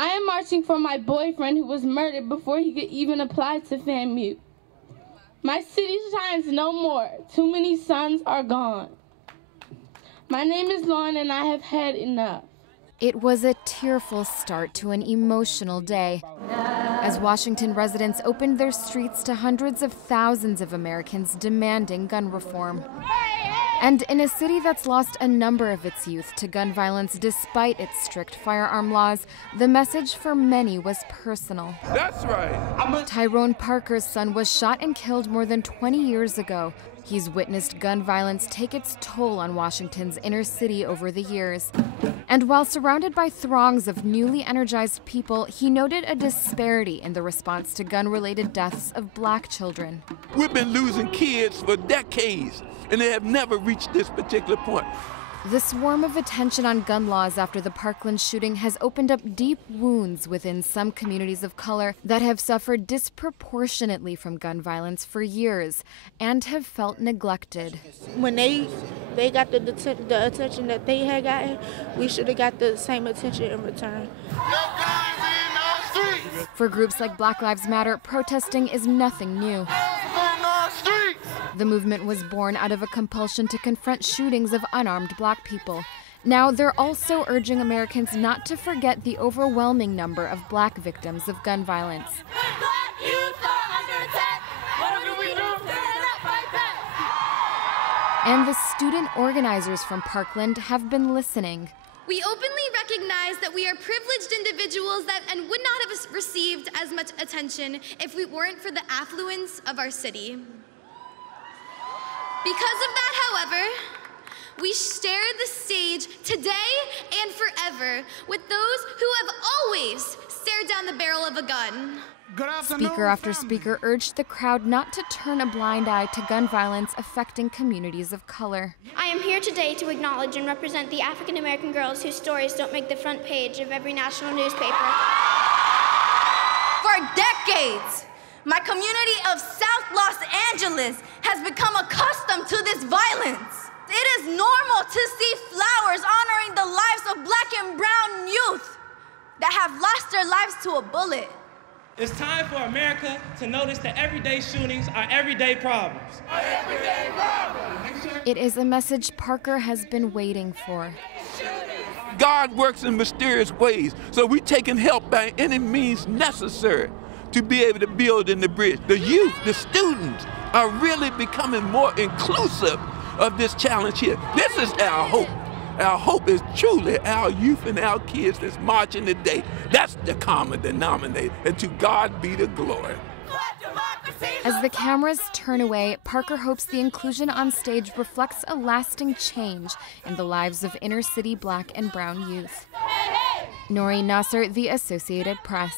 I am marching for my boyfriend who was murdered before he could even apply to FAMU. My city shines no more. Too many suns are gone. My name is Lauryn and I have had enough. It was a tearful start to an emotional day as Washington residents opened their streets to hundreds of thousands of Americans demanding gun reform. And in a city that's lost a number of its youth to gun violence despite its strict firearm laws, the message for many was personal. That's right. Tyrone Parker's son was shot and killed more than 20 years ago. He's witnessed gun violence take its toll on Washington's inner city over the years. And while surrounded by throngs of newly energized people, he noted a disparity in the response to gun-related deaths of Black children. We've been losing kids for decades, and they have never reached this particular point. The swarm of attention on gun laws after the Parkland shooting has opened up deep wounds within some communities of color that have suffered disproportionately from gun violence for years and have felt neglected. When they got the attention that they had gotten, we should have got the same attention in return. For groups like Black Lives Matter, protesting is nothing new. The movement was born out of a compulsion to confront shootings of unarmed Black people. Now they're also urging Americans not to forget the overwhelming number of Black victims of gun violence. Black youth are under attack. What do we do to not fight back? And the student organizers from Parkland have been listening. We openly recognize that we are privileged individuals and would not have received as much attention if we weren't for the affluence of our city. Because of that, however, we share the stage today and forever with those who have always stared down the barrel of a gun. Speaker after speaker urged the crowd not to turn a blind eye to gun violence affecting communities of color. I am here today to acknowledge and represent the African American girls whose stories don't make the front page of every national newspaper. For decades, my community of South Los Angeles has become accustomed to this violence. It is normal to see flowers honoring the lives of Black and brown youth that have lost their lives to a bullet. It's time for America to notice that everyday shootings are everyday problems. It is a message Parker has been waiting for. God works in mysterious ways, so we're taking help by any means necessary to be able to build in the bridge. The youth, the students, are really becoming more inclusive of this challenge here. This is our hope. Our hope is truly our youth and our kids that's marching today. That's the common denominator, and to God be the glory. As the cameras turn away, Parker hopes the inclusion on stage reflects a lasting change in the lives of inner city Black and brown youth. Noreen Nasser, The Associated Press.